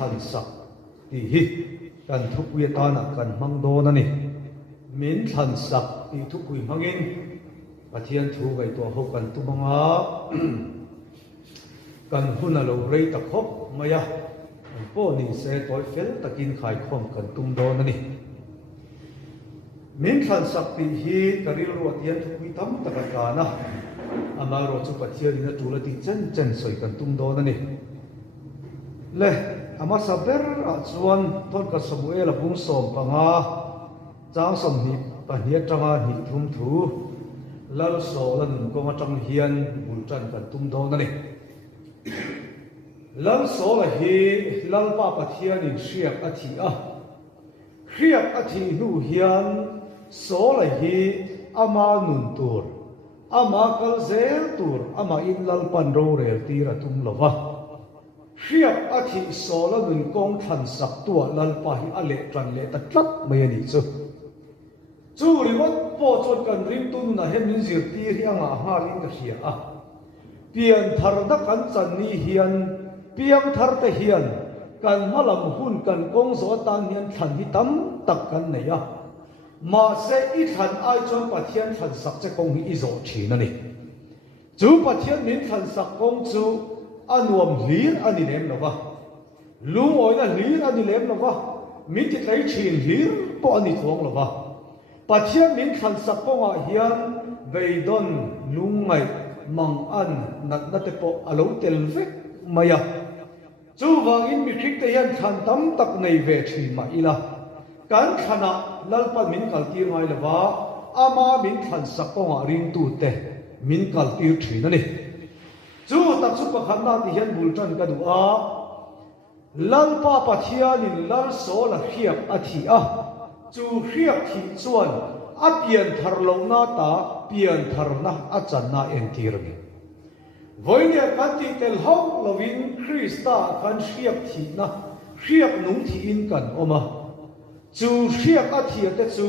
than sak ti hi kan thukwi ta na kan mang do na ni min than sak ti thukwi mangin pathian thu gai to ho kan tu manga kan huna lo rei ta khop maya po ni se toy fel takin khai khom kan tum do na ni min than sak ti hi karil ro tian thukwi tam ta ka na ama ro chu pathian ina tu la ti chen chen soi kan tum do na ni le ama saber a chuan ton ka samuel a bung som panga chang som ni pahnia tanga ni thum thu lal so lan ko ma tang hian bul tan kan tum do na ni lal so la hi lal pa pathian in siak a thi a riak a thi nu hian so la hi ama nun tur ama kal zel tur ama in lal pan ro rel tira tum lova riak a thi so la nun kong than sak tua lal pa hi a le tran le ta tlat mai ani chu ri wat po chon kan rim tu na hem min zir ti rianga ha rin ka hia a pian thar da kan chan ni hian piam thar te hian kan malam hun kan kong zo tan hian than hi tam tak kan nei a ma se i than ai chon pathian than sak che kong hi i zo thin ani chu pathian min than sak kong chu anuam hlir ani lem lova lung oina hlir ani lem lova min ti tlai thin hlir po ani thong lova pathian min than sak kong a hian veidon lungai mang an nat na te po alo tel vek maya chu wangin mi khik te hian than tam tak nei ve thi ma ila kan khana lalpa min kaltir ngai lawa ama min than sak kong a ring tu te min kaltir thin ani chu tak chu pakhan na ti hian bul tan ka du a lalpa pathian in lal so la khiap a thi a chu khiap thi chuan a pian thar lo na ta pian thar na a chan na en tir ni voine kan ti tel ho lovin krista kan khiap thi na khiap nung thi in kan oma chu khiap a thi te chu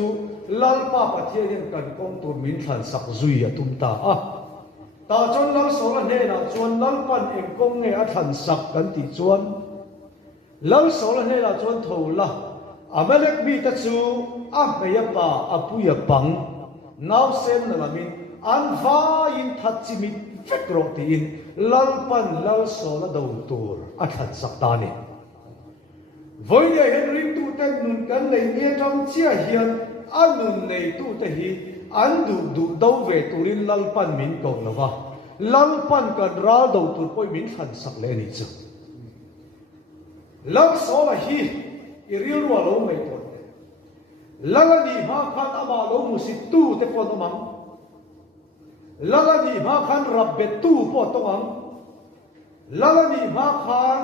lalpa pathian kan kong tur min than sak zui a tum ta a ta chon lal so la ne na chuan lal pan em kong nge a than sak kan ti chuan lal so la ne la chuan tho la amalek mi ta chu a meya pa apuya pang naw sem na lamin an va in that chi mi fek ro ti in lal pan lal so la do tur a than sak ta ni voi le hen rim tu te nun kan le nge tang chia hian anun nei tu te hi an du do ve turin lal pan min ko lawa lal pan kan ra do tur poi min than sak le ni chu lal so la hi i ril ro lo mai to lagani ma khan ama lo musit tu te po to mang lagani ma khan rabbe tu po to mang lagani ma khan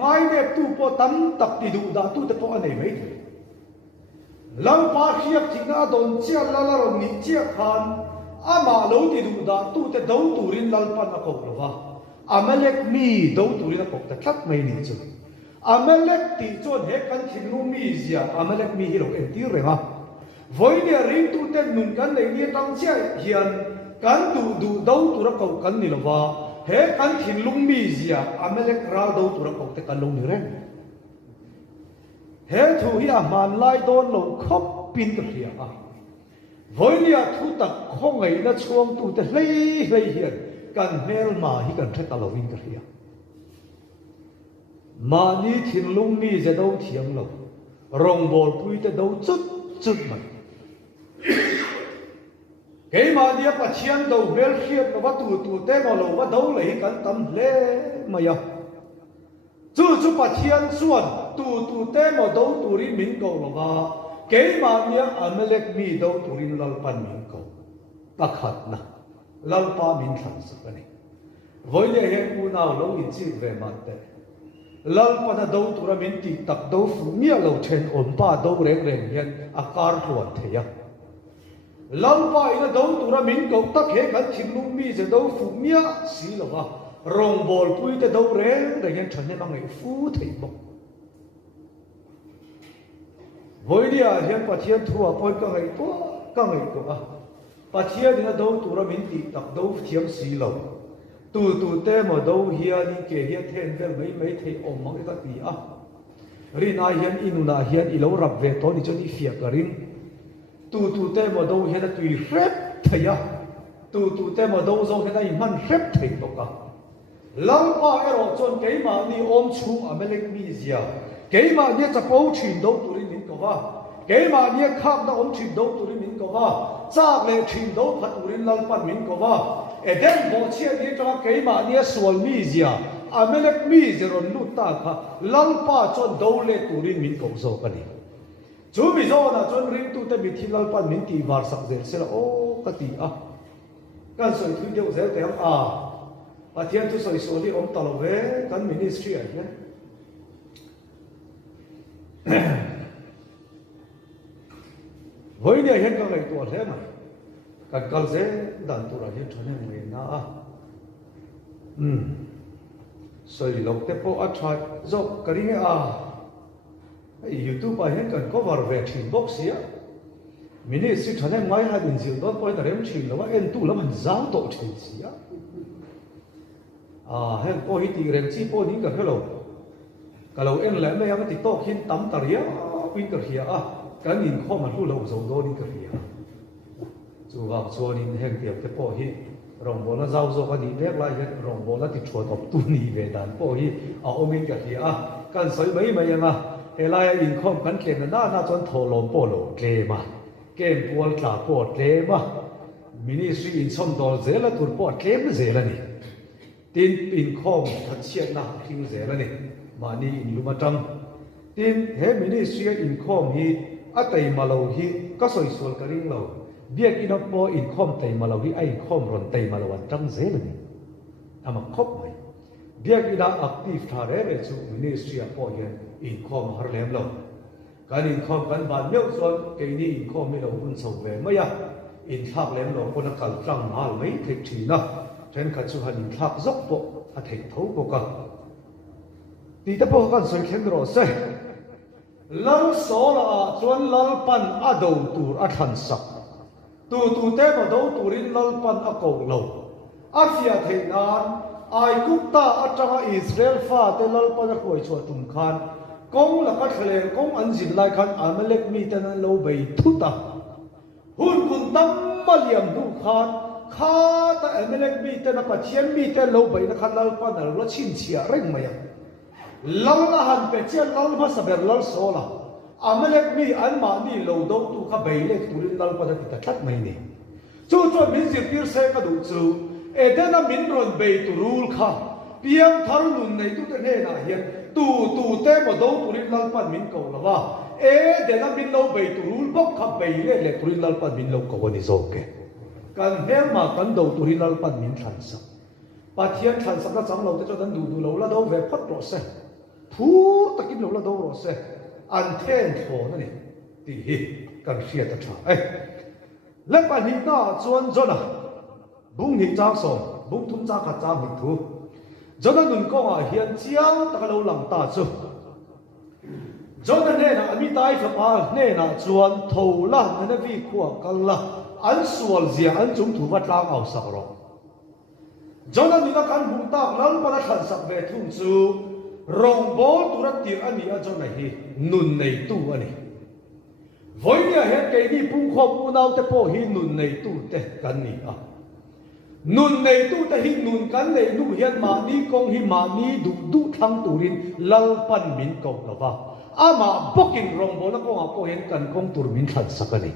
ngai ne tu po tam tak ti du da tu te po anei mai lam pa khiak thina don chia la la ron ni chia khan ama lo ti du da tu te do turin lal pan a ko lova amalek mi do turin a ko ta thak mai ni chu amalek ti chon he kan thinu mi zia amalek mi hi lo en ti renga voine ring tu te nun kan nei ni tang chia hian kan du do tu ra ko kan ni lova he kan thinlung mi zia amalek ra do tu ra ko te kan long ni ren he thu hi a man lai don lo khop pin ka hria a voine a thu tak khongai na chuang tu te hlei hian kan mel ma hi kan the ta lo win ka hria mà ni thiên lung mi sẽ đâu thiêng lộc rồng bồn pui te đâu chút mà cái mà đi bắt chiên đâu bel khiết nó bắt tu te mà lâu bắt đâu lấy cắn tâm lệ mà ya chú bắt chiên xuân tu te mà đâu tu rin min cầu lo ba cái mà đi amalek mi đâu tu rin lal pan min cầu bắt khát na lal pa min thằng sắc này với lệ hệ u nào lâu in chi về mặt te lal pana do tura min ti tak do fu mia lo then om pa do reng hian akar huan theya lal pa ina do tura min ko tak he kan thimlung mi je do fu mia si lova rong bol pui te do reng hian thane mang ei fu thei mo voidia hian pathian thua poi ka ngai ko a pathian ina do tura min ti tak do thiam si lo tu te mà đâu hiền ke hiền thêm về mấy thầy ôm mang cái gì à rin a hian inuna hian ilo rap ve to ni chon i fia ka ring tu te mo do hian a tui rep thaya tu te mo do zo hian a man rep thei to ka lang pa ero chon keima ni om chu amelek mi zia keima ni cha po thin do turin min ko wa keima ni khap na om thin do turin min ko wa chak le thin do phat turin lal pan min ko wa eden bo chia ni tra keima ni sual mi zia amelek mi zeron lu ta kha lang pa chon do le turin min ko zo ka ni chu mi zo na chon ring tu te mi thi lal pan min ti war sak zel sela o ka ti a kan soi thu deu zel te a pathian tu soi so li om talo ve kan ministry a hian voi ne hian ka ngai to hle mai kan kal ze dan tu ra hian thone ngai na a soi lok te po a tha zo kari a YouTube hian kan cover ve thin box ya ministry thone ngai ha din zil don poi ta rem thin lo en tu lo man zau to thin sia hen po hi ti rem chi po ni ka hello kalau en la me yang ti to khin tam tar ya pin ka hia a kan in kho man hu lo zo do ni ka hia chu wa chuan in hen tiap te po hi rong bo na zau zo ka ni lek lai hen rong bo na ti chua top tu ni ve dan po hi a omin ka hia a kan soi mai mai yang a he lai in khom kan ken na na chon tho lom po lo tle ma ken pual tla po tle ma ministry in som dol zela tur po tlem zela ni tin pin khom that chiat na thing zela ni mani in lumatang tin he ministry in khom hi atai malo hi ka soi sol ka ring lo biak in po in khom tai malo hi ai khom ron tai malo an tang zela ni ama khop mai biak ida active thare re chu ministry po hian in khom har lem lo kan in khom kan ban meu chon ke ni in khom mi lo un so ve maya in thak lem lo ko na kal tlang mal mai thek thina chen kha chu han in thak zok po a thek tho ko ka ti ta po kan soi khen ro se lal so la chuan lal pan a do tur a than sak tu te ma do turin lal pan a ko lo a fia thei nan ai kupta atanga Israel fa te lal pan a khoi chua tum khan kong la ka thale kong an jin lai khan amalek mi tan lo bei thuta hun kun tam ma liam du khan kha ta amalek mi tan pa chiam mi tan lo bei na khan lal pan al lo chin chia reng maya lal na han pe chian lal ma saber lal sola amalek mi an ma ni lo do tu kha bei le turin lal pan ta that mai ni chu min zir pir se ka du chu edena min ron bei tu rul kha piang thar nun nei tu te ne na hian tu te mo do turin lal pan min ko la wa edena min lo bei tu rul bok kha bei le turin lal pan min lo ko ni zo ke kan hel ma kan do turin lal pan min than sa pathian than sa ka chang lo te cho dan du lo la do ve phat ro se phur takin lo la do ro se an then tho na ni ti hi kan sia ta tha le pa ni na chuan zona bung ni chang so bung thum cha kha cha mi thu zona nun ko a hian chiang ta lo lang ta chu zona ne na ami tai fa pa ne na chuan tho la na vi khuwa kal la an sual zia an chung thu wat lang au sak ro zona ni na kan bung ta lang pa la than sak ve thung chu rong bol turat tir ani a zona hi nun nei tu ani voi nia he ke ni pung khom u nau te po hi nun nei tu te kan ni a nun nei tu te hi nun kan nei nu hian ma ni kong hi ma ni du thang turin lal pan min ko ka wa ama bokin rong bol na ko a ko hen kan kong tur min than sakani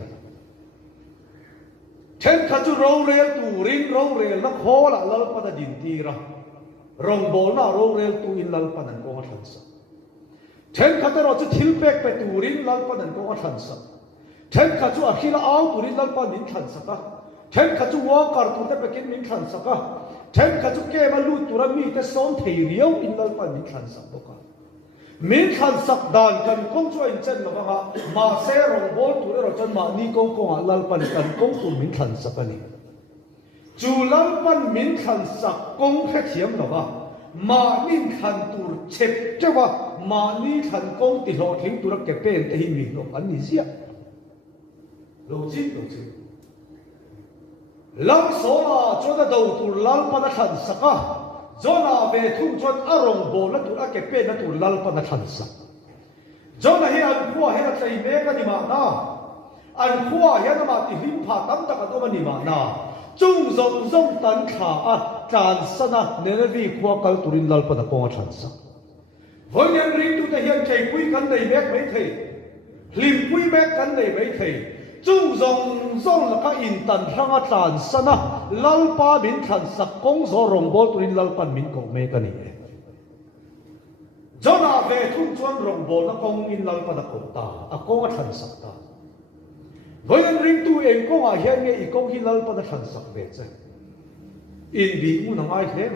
chen kha chu ro rel turin ro rel na khola lal pa da din ti ra rong bol na ro rel tu in lal pan an ko than sa chen kha te ro chu thil pek pe turin lal pan an ko than sa chen kha chu a khila au turin lal pan min than sa ka chen kha chu wa kar tu te pekin min than sa ka chen kha chu ke ma lu tu ra mi te son thei riau in lal pan min than sa to ka min than sak dan kan kong chu in chen lo ka ma se rong bol tu ro chan ma ni kong kong lal pan kan kong tu min than sa ka ni chu lal pan min than sak kong kha thiam lo ka ma ni than tur chep che wa ma ni than kong ti lo thing tu ra ke pen te hi mi lo an ni sia lo chi lang so la cho da do tu lal pa na than saka zona ve thu chon arong bo na tu a ke pe na tu lal pa na than sak cho na hi an khua he tlei me ka ni ma na an khua he na ma ti him pha tam ta ka to ni ma na chung zong zong tan kha a tran sana ne na vi khua kal turin lal pa da ko than sa voi nen ring tu ta hian chei pui kan nei mek mai thei lim pui mek kan nei mai thei chung zong zong la ka in tan ranga tran sana lal pa min than sak kong zo rong bol turin lal pan min ko me ka ni Jona về thung chuan rong bol na kong in lal pa da ko ta a kong a than sak ta với anh ring tu em kong a hian nge i kong hi lal pa da than sak ve che in bi mu na ngai them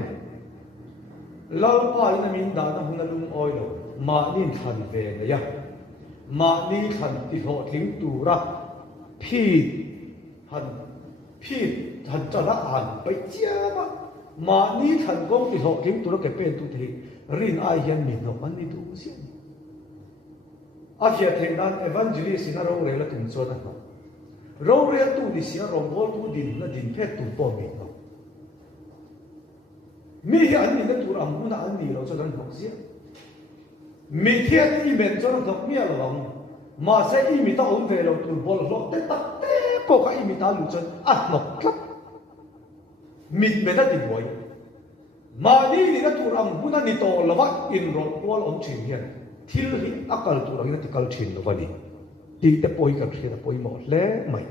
lal pa in min da na hung na lung oi lo ma nin than ve na ya ma ni than ti ho thing tu ra phi han cha la an pai chia ma ma ni than kong ti ho thing tu ra ke pen tu thi rin ai hian min no man ni tu sian a fia theng dan evangelist in a ro re la tum chuan a ro re tu di sia rong bol tu din na din phet tu po mi no mi hi an ni na tu ram na an ni lo cho dan hok sia mi thian i men cho na thok mi a lo ma se i mi ta om ve lo tu bol lo te ta te ko ka i mi ta lu chon a nok klap mi me da ti boy mà đi na tu ram buna ni to lawa in ro wal om chin hian thil hi akal tu rang na ti kal chin lo wani ti te poi ka thira poi mo le mai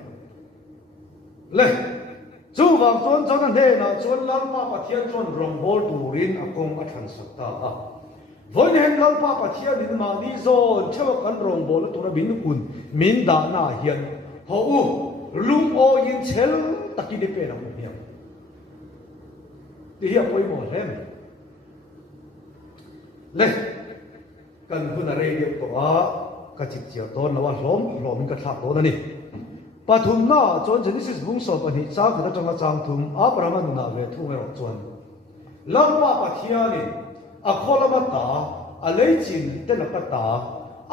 le chu wang chuan chuan an he na chuan lam pa pathian chuan rong bol tu rin akong a than sak ta a voi hen lam pa pathian in ma ni zon chewa kan rong bol tu ra bin kun min da na hian ho u lung o yin chel taki de pe na mo hian thì hiện quay một thêm lên cần hơn là đây điểm của các chiếc chiếu tôn làว่าล้มmình cắt tháp tôn nàyปฐุมน่ะจนจะนี่สิบุ้งสอบอันนี้จ้าคือจังหวัดจางทุมอับรามันน่ะเวทุงเอรจวนลำว่าปัทยานี่อโคลมัตตาอเลจินเตนกัตตา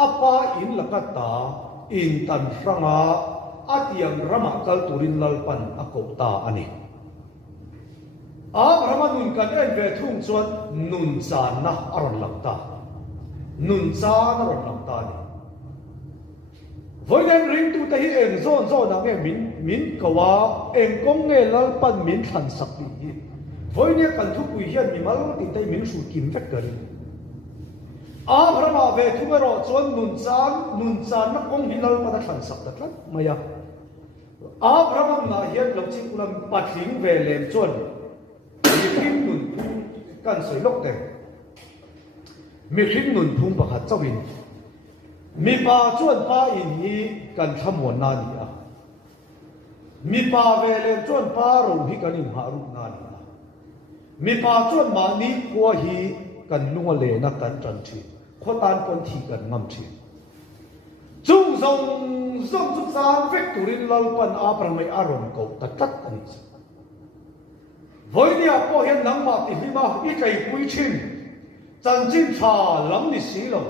อปาอินลกัตตาอินตันฟรังอาอัตยังรามากัลตุรินลลปันอโกตาอันนี้พระมานุนกันเอ็นเวทุ่งชวนนุนจานนะอรอนหลังตานุนจานอรอนหลังตานี่วันนั้นริงตูแต่ที่เอ็นโซนนังเอ็มินกว่าเอ็นกงเงลลปันมินทันสักปีวันนี้กันทุกวิเฮียนมีมาลติดแต่มินสูกิมเฟกกันพระมาเวทุ่งรอชวนนุนจานนักกงหินลลปันทันสักแต่ละไม่ยากพระมาหน้าเฮียนลงจิกุลัมปัดหิงเวเลมชวนมีคลิปหนุนพุ่งกันสวยลกแต่มีคลิปหนุนพุ่งประคัดเจ้าวินมีป่าชวนป่าอินนี้กันขมวนนานีอ่ะมีป่าเวเลชวนป่าเราที่กันอิมหารุนานีอ่ะมีป่าชวนมานีกัวฮีกันนุ่งเลนักกันจันทีข้อตานปนทีกันงำทีจุงทรงจุกสารเฟกตุรินลลปันประไม่อารมณ์เก่าตัดอันนี้วันนี้พอเห็นหนังมาติดมาอีกไอ้ปุยชิมจันจินชาหลังนี่สีลง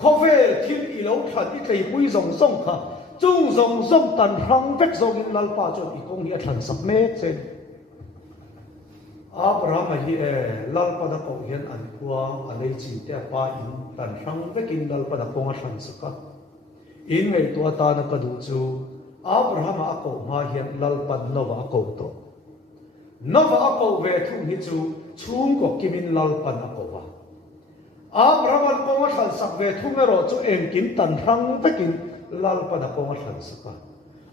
คอเฟ่ทิ้งอีเหลาขัดอีกไอ้ปุยส่งค่ะจุงส่งตันรังเฟกส่งลัลปาจนอีกองนี้ทันสักเมตรเซนพระมาฮีลัลปาดกเห็นอันกว่าอันนี้จีเตปาอินตันรังเฟกินลัลปาดกงทันสักอินไงตัวตานกระดูจูพระมาโกมาเห็นลัลปาดนวะโกโตนวะโกเวทุงฮิจูชุ่มก็กิมินลลปันอโกวะพระมันก็มาทันสักเวทุงเอรอจูเอ็มกินตันรังไปกินลลปันอโกมาทันสัก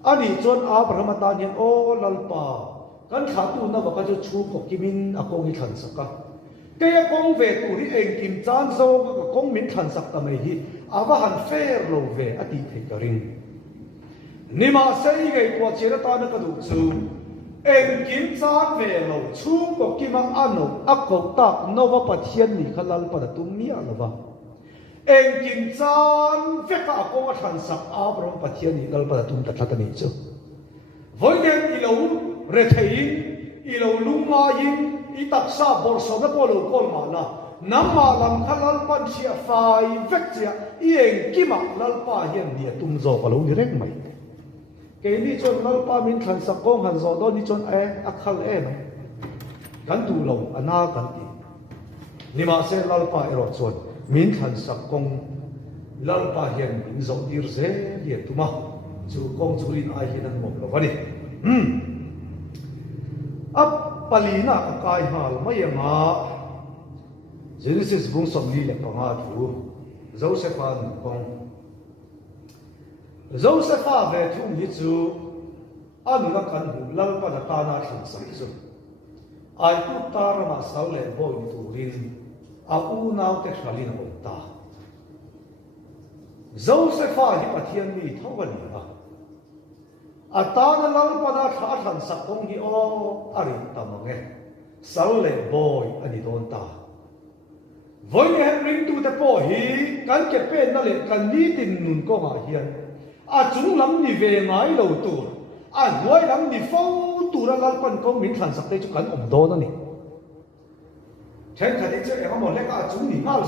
อันนี้จนพระมาตาเนียนโอลลปากันขาตูนวะก็จะชุ่มก็กิมินอโกมิทันสักเกยกงเวตุที่เอ็มกินจานโซก็กงมินทันสักตะเมฮีว่าหันเฟร์โลเวอดีเทกริงนี่มาเสียไงตัวเจรตานกระดูกจูเอ็งกินจานเวลาชูก็กิมังอันโนอักขตักนวปัทยันนี่ขลัลปะตุมีอะไรวะเอ็งกินจานเฟกะกงทันสักบรมปัทยันนี่ขลัลปะตุมตัดทัดนี่จ้ะวันนี้อีเหลาเรทัยอีเหลาลุงมายิงอีตักซาบอร์สอนก็ลูกอลมานะน้ำมาลังขลัลปันเชียไฟเฟกเจียเอ็งกิมังลัลปะยันนี่ตุมโจก็ลูกนี่เร่งไหมเกนี่จนลัลปามินทันสักกงหันโซดนี่จนอักขลไหมกันดูลงอนากันตีนี่มาเซลัลปาเอรอจนมินทันสักกง lalpa hian min zo dir ze lian tuma chu kong chu lin ai hian an mom lo wani ap palina ka kai hal mai anga Genesis bung som li le panga thu Joseph an kong Joseph a ve thum hi chu anu la kan hu lalpa da ta na thin sak chu ai tu tar ma sau le boy tu rin a u nau te khalin om ta Joseph a hi pathian mi thawani ha ata na lalpa da tha than sak kong hi o ari tamange sau le boy ani don ta voi hen ring tu te po hi kan ke pen na le kan ni tin nun ko ma hian a chung lam ni ve ngai lo tu a huai lam ni fo tu ra gal pan ko min than sak te chu kan om do na ni chen kha de che e mo le ka chung ni ngal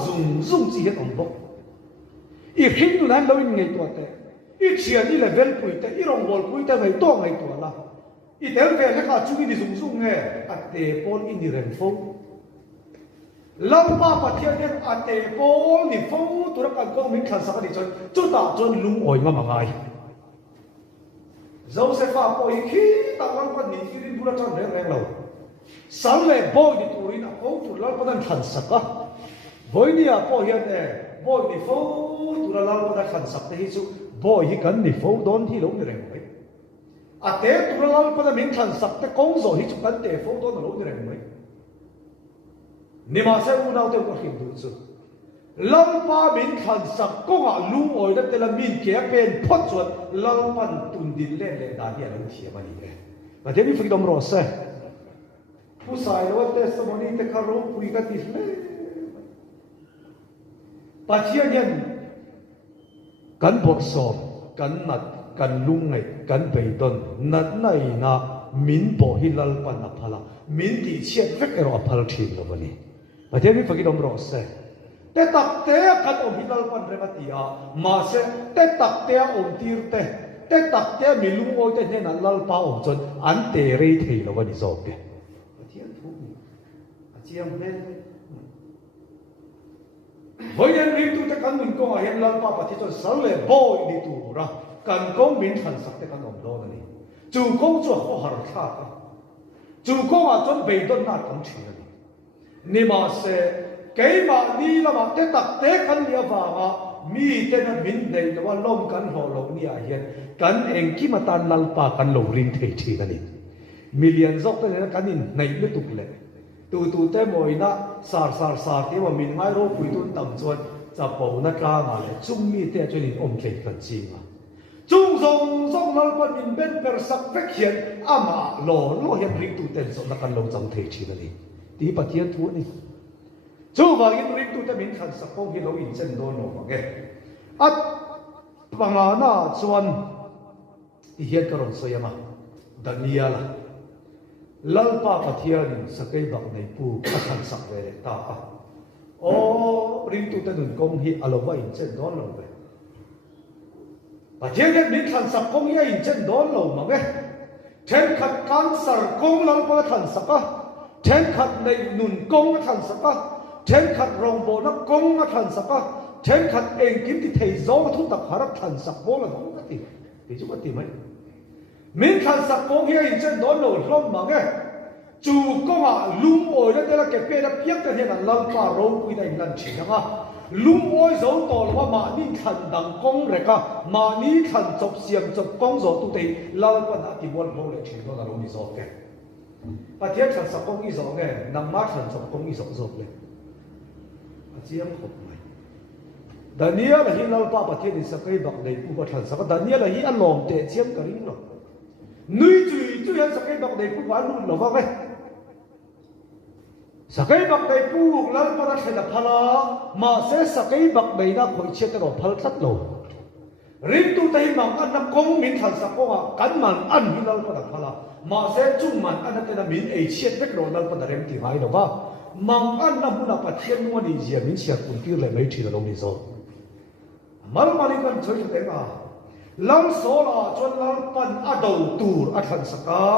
zum chi het om bok i khim nu nan lo in ngai to te i chia ni le vel pui te i rong bol pui te ngai to ngai to la i tel ve le ka chung ni zum nge a te pol in ni ren fo lalpa pathian em ate pol ni fo tu ra kan ko min than sak ni chon chu ta chon lung oi ma mangai Joseph a po i khi ta lang pan ni ki rin bula chan reng lo sal le boy ni turin a ko tu lalpa dan than sak a boy ni a po hian e boy ni fo tu ra lalpa dan than sak te hi chu boy hi kan ni fo don hi lo ni reng mai ate tu ra lalpa dan min than sak te kong zo hi chu kan te fo don lo ni reng mai Nima se unau te ko khim du chu lalpa min khan sak ko nga lu oi da te la min ke pen phot chuan lalpan tun din le le da hi an thiam ani le ma de mi freedom ro se pu sai lo testimony te ka ro pui ka ti le pa chia nyen kan bok so kan nat kan lung ngai kan bei don nat nai na min bo hi lalpan na phala min ti chiat vek ero phal thin lo bani mà thế mới phải cái đồng rõ sẽ tết tập tế cắt ôm hít pan rê mà tia mà sẽ tết tập tế ôm tir tết tập tế mình lung ôi tết nên là lal pa ôm chôn anh tê rê thì là vấn đề gì vậy thiên thú chiêm lên với nhân viên tu tết cán mình có hiện lal pa và thì cho sáu lệ boy đi tu ra cần có mình thành sắc tết cán ôm đó này chủ công cho họ hở khác chủ công à chôn bể đơn nát công chuyện Nima se cái mà đi là mà thế tập thế kan lia vào mà mi thế nó min này là lom kan hồ lom ni à hiện kan em khi mà tan lalpa kan lom ring thế chi đó đi million dốc thế này kan in này mới tục lệ tu thế mỗi na sar thế mà min ngay rồi quỳ tuân tầm chuan chập bầu na ca mà lệ chung mi thế cho nên ôm thế kan chi mà chung song lalpa min ben per sak vek hiện ama lo hiện ring tu ten so na kan lom chang thế chi đó đi tí bát thiên thú này, chú vào cái ring tu ta mình thành sắc phong cái lối in chân đôi nổ vào cái, bằng na chuan, thì hiện cái rồng soi mà, Daniel, lalpa bát thiên sắc cái bạc này pu thành sắc về ta, ring tu ta đun công hi alo in chân đôi nổ về, bát thiên cái mình thành sắc phong cái in chân đôi nổ mà cái, trên khát cancer công lalpa thành sắc á. Trên khát này nụn công nó thành sắc á, trên khát rồng bộ nó công nó thành sắc á, trên khát em kiếm thì thầy gió nó thu tập hà rắc thành sắc bố là không có tìm, thì chúng ta tìm ấy. Mình thành sắc công hiện trên đó nổi lông mà nghe, chủ công à lung ôi đó là cái bê đã biết cái này là lâm phà râu quy định lần chỉ nhá, lung ôi dấu tỏ là mà ní thành đằng công rồi cả, mà ní thành chụp xiềng chụp công rồi tụi thì lâm phà đã tìm một mẫu lệ chỉ nó là lông đi rồi cái. Và thiết sản xuất công y giống nghe nằm mát sản xuất công y giống rồi lên, chiếm hộp này. Daniel là hi lalpa và thiết thì sẽ cây bạc đầy phụ và sản xuất. Daniel là hi ăn lòm để chiếm cả rinh rồi. Nuôi chui hắn sẽ cây bạc đầy phụ và ăn luôn rồi vậy. Sẽ cây bạc đầy phụ lalpa đã thành là phala mà sẽ cây bạc đầy đã khởi chết cái đó phal thắt rồi. Rin tu tay mang ăn năm công mình thành sắc công à cắn màn ăn hi lalpa đã phala. Mà sẽ chung màn ăn cái là mình ấy chết vết rồi nó còn đem tiếng ai đâu ba mang ăn năm bữa nào bắt thiên mua đi gì mình sẽ cùng tiêu lại mấy chuyện là đâu đi rồi mà đi cần chơi cho thế mà lăng số là cho lăng pan ở đầu tour ở thành sắc á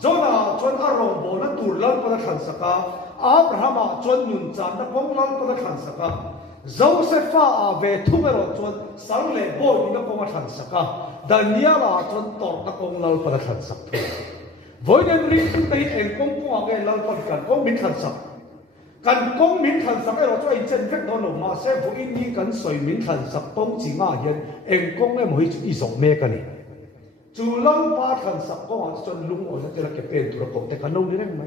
cho là cho ở rồng bộ nó tour lăng pan ở thành sắc á Abraham cho nhún chán nó phong lăng pan ở thành sắc á Josepha về thu về rồi chọn sáng lệ bôi mình nó có mà thành sắc à Daniel là chọn tọt nó công lao para thành sắc thôi với nên riêng chúng ta em công của cái lao para cần công mình thành sắc cần công mình thành sắc cái rồi cho anh chân phép đó nó mà sẽ phụ in đi cần soi mình thành sắc công chỉ ngã hiện em công em mới ý giống mẹ cái này chú lao para thành sắc công à chọn lung ở cái là cái bên tụi nó côngแต่กันนู่นนี่นั่นไหม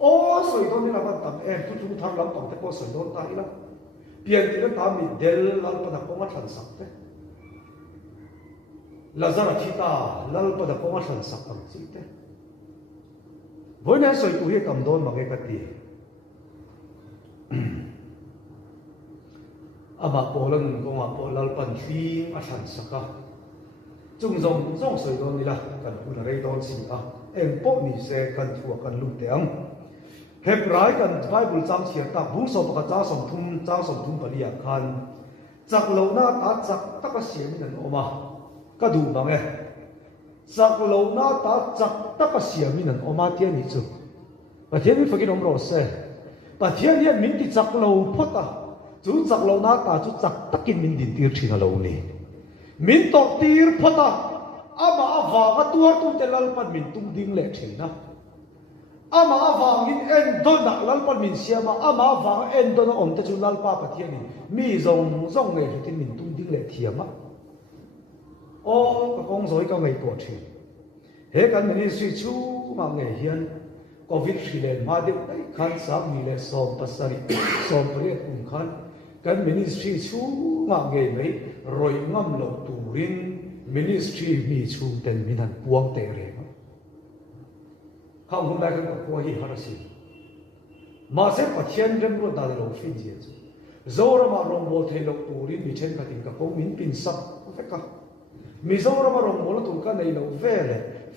โอ้สวยตอนนี้เราทำเอ็มทุกๆทางเราต้องแต่ก็สวยตอนตายแล้วเปลี่ยนที่เราทำมีเดลเราประดับก็มาทันสักเต้ลาซาร์คิตาเราประดับก็มาทันสักตั้งสิเต้วันนี้สวยตัวที่ทำโดนมาเกตีอามาโปลันก็มาโปลัลปันฟีมาทันสักจุงจงสวยตอนนี้ละกันคุณอะไรตอนสิอ่ะเอ็มโปนี่เสกันทัวกันลุงเตียงเห็บร้ายกันไบเบิลจำเฉียดตักบุ้งสอบกับจ้าสมทุนปริยาคันจากเหล่าหน้าตาจากตักเสียมีนั่นออกมาก็ดูบ้างไงจากเหล่าหน้าตาจากตักเสียมีนั่นออกมาเที่ยนี้จุประเทศนี้ฝึกกินอมรสเซ่ประเทศนี้มินติจากเหล่าพุทธะจู่จากเหล่าหน้าตาจู่จากตักกินมินดินตีร์ชิงเหล่านี้มินตอกตีร์พุทธะอามาอาวากตัวตุ้งเตลัลปันมินตุ้งดิ้งเล็กชิงนะอามาอาวางินเอ็นโดนักลัลปันมินเสียมาอามาอาวาเอ็นโดนอมแต่จุลัลปาปะเทียนี่มีซงเงยที่มินตุ้งดิ้งเล็กเทียมะโอ้ก็คงสวยก็เงยตัวทีเฮกันมินสิชูมาเงยเฮียนโควิดสิเลนมาเดี๋ยวไอ้ขันสามมีเลสอมปัสสริสอมเปรียกุมขันกันมินสิชูมาเงยไม่รอยงำหลงตูรินMinistry มีชูเต็นมินันปวงเตเรมข้าวหุ่นได้กันกับพวกที่ฮาร์ซีมาเสพปัจเจียนเรื่องรู้ตาเดลฟินเจียจูโซรามาลงโบเทลตูรินมีเช่นกันติงกับพวกมินปินซับเฟกะมีโซรามาลงโบแล้วตุลกันในโลเวเล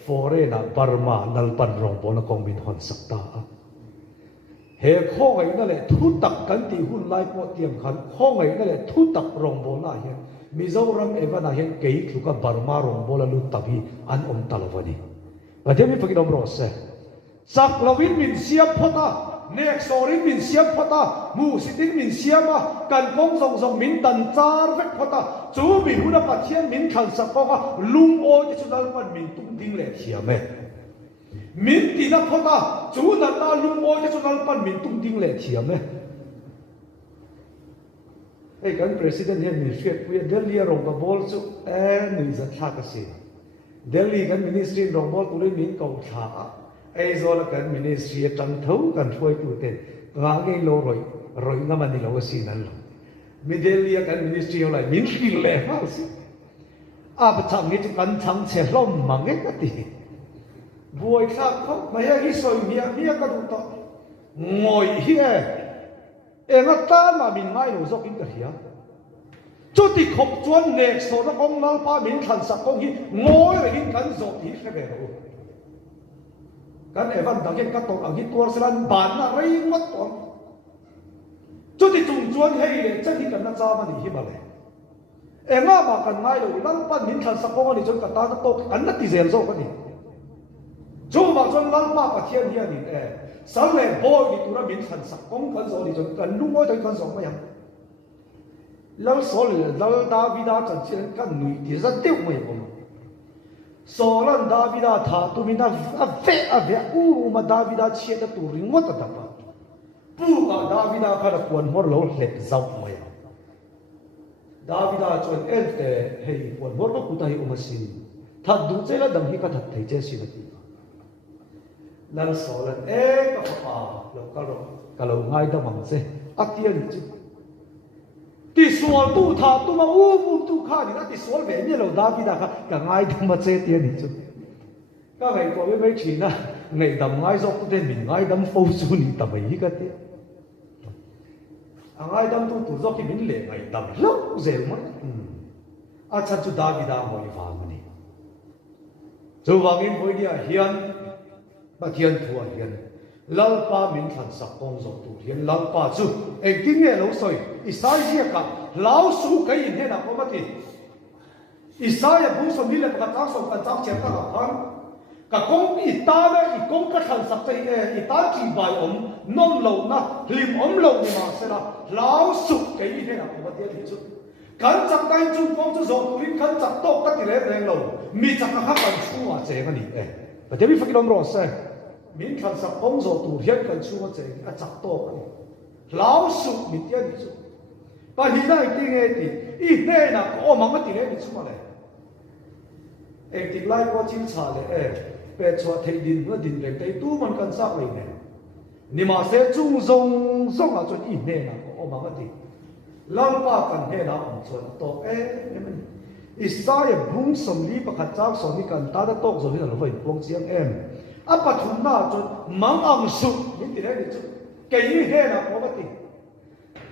ฟอเรน่าบาร์มานัลปันลงโบแล้วคงมินฮอนสักตาเฮข้อไงนั่นแหละทุตักกันตีหุ่นไล่พวกเตรียมขันข้อไงนั่นแหละทุตักลงโบน่าเห็นมิโซรัมเอวานาเห็นเกย์ทุกบาร์มารงโบลาลุตับีอันอมตลอดนี้ประเทศมีฝึกดมรสเซ่สักลาวินมินเสียพตาเนกโซรินมินเสียพตามูสิตินมินเสียมากันกงส่งมินตันจาร์เวกพตาจูบิหุนปัจเจียนมินขันสักก็ลุงโอที่สุดแล้วมันมินตุ้งดิ้งเล่เทียมมินตีนับพตาจูนันนาลุงโอที่สุดแล้วมันมินตุ้งดิ้งเล่เทียมไอ้กันประธานเนี่ยมีเฟียดเดลีรงกับบอลสุนุยจัดท่ากันสิเดลีกันมินิสทรีรงบอลกุลิมินกองท่าไอ้โซลกันมินิสทรีจันทูกันช่วยกูเต็นงาเกลรอยน้ำมันนี่เราสินั่นหรอมิเดลีกันมินิสทรีอะไรมินฟิลเล่มาสิอาบทางนี้จะกันทางเชลล์มังเอกตีบวยข้าเขาไม่ให้ฮิสอยเมียก็ดูต่องอยเฮียเอ็งก็ตามมามินไม่รู้สักอินเดียจุดที่ขบจวนเนกโซนของนัลปามินขันสักของฮีงอยเลยหินกันโซทีแค่เดียวกันเอวันดังเห็นกันตรงอังกฤษตัวสลันบานอะไรวัดตอนจุดที่จุงจวนให้เลยจะที่กันน่าจะมันหิมาเลยเอ็งก็มากันไม่รู้นัลปามินขันสักของนี่จนกันตาโตกันนัดที่เซนโซกันนี่จูมาจนนัลปาปะเทียนเฮียนี่สังเกตบ่อยที่ตัวมินขันสักของกันโซนี่จนกันลุงโอ้ยถึงกันสองไม่ยังแล้วโซลแล้วดาวิดาจันเชียนกันหนุ่ยที่จะเตี้ยวไม่ยังโซลันดาวิดาท่าตัวมินอาเวอู้มาดาวิดาเชียร์ตัวริงวัดตัดตัดปูกับดาวิดาพาราควนหัวเราเล็กเจ้าไม่ยังดาวิดาจนเอ็นเตให้ควนหัวเราคุตาให้อุมาสินถ้าดูเจละดังที่ก็ทัดไทยเจสินาทีนั่นโซลันก็ฟ้าแล้วก็เราง่ายดำมันเสียอัตยันจิที่สวลตู้ท่าตู้มาอู้มุตู้ข้านี่นะที่สวลแบบนี้เราดาวิดาค่ะก็ง่ายดำมันเสียเตียนี่จุก็ไงก็ไม่ชินนะไงดำง่ายซอกตู้เต็มง่ายดำฟูซูนี่ดำไม่ยี่กันเตียง่ายดำตู้ซอกที่มินเล่ง่ายดำแล้วเจ๋งมั้ยอาจารย์จุดาวิดาไม่ฟังมันนี่จู่ว่ากินบ่อยเนี่ยเฮียนมาเทียนทัวเฮียนลัลปามินขันสักกงจงตูเฮียนลัลปาจู่เอ็งกินเนี่ยเราสวยอิสราเอลกับลาวสู้กันยินเนี่ยนะพ่อมาทีอิสราเอลผู้สมนิเลยประกาศส่งกันจากเชียงตะกัน cả công ít ta đấy công các thành sắc tây ít ta chỉ bài non lâu na lim lâu ni mà sẽ là lão sụp cái gì thế nào cũng bắt đi chút khán chắc tay chung phong cho dọn tụi khán chắc tốt các tỷ lệ đen lâu mi chắc các bạn chua chế cái này và thế bị phát động rồi sẽ miễn khán sắc phong dọn tụi hiện khán chua chế chắc tốt cái lão sụp mi tiếc đi chút và hiện nay thì nghe thì ít này là có mang cái tỷ lệ đi chút mà này em tìm lại qua chính xác đấy về cho thầy đình nó đình lên cái tu mình cần xác lại này nhưng mà sẽ chung dùng dùng là chuyện ít này là có mang cái gì lăng pa cần thế nào cũng chuyện tốt mình Isaiah bung sầm lý bạc hạt trang sổ mi cần ta đã tốt rồi là nó phải buông chiang em áp bắt chúng ta chuyện mang ăn sụp những cái đấy thì cái gì thế nào có cái gì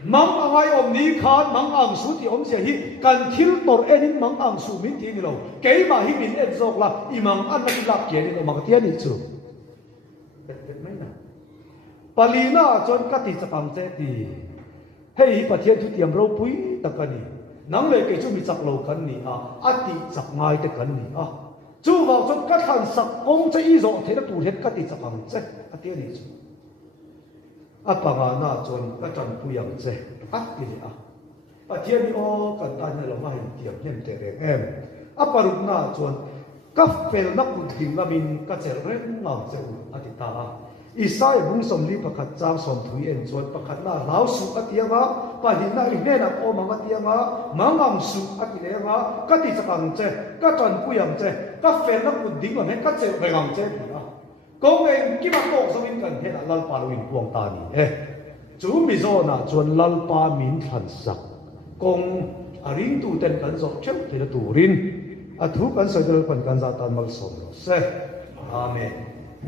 mang ai ni khan mang ang su ti om je hi kan thil tor enin mang ang su min ti ni lo ke ma hi min en zok la imang an na lak ke ni lo mang tia ni chu mai na palina chon ka ti chakam che ti hei hi pathian thu tiam ro pui takani nang le ke chu mi chak lo kan ni ati chak ngai te kan ni chu vào chon ka khan sak ong che i zo the na tu het ka ti chakam che atia ni chu apanga na chon ka chan puyang che ki ni pathian ni o kan ta na lo ma hin tiam nem te reng em aparuk na chon ka fel na ku thing na min ka cher reng ngam che u atita isai bung som li pakhat chang som thui en chon pakhat na rau su atianga pahin na ine na o manga tianga mangam su atilenga ka ti chakang che ka chan puyang che ka fel na ku ding ma ka cher reng che công em cái mặt bộ sao mình cần thế là lal pa luin quang ta ni chú mi zo na chuan lal pa min than sak công ring tu ten kan zo chep thì là tu rin thu kan soi dal pan kan za tan mal som se amen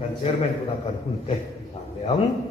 kan chairman kuna kan hun te leang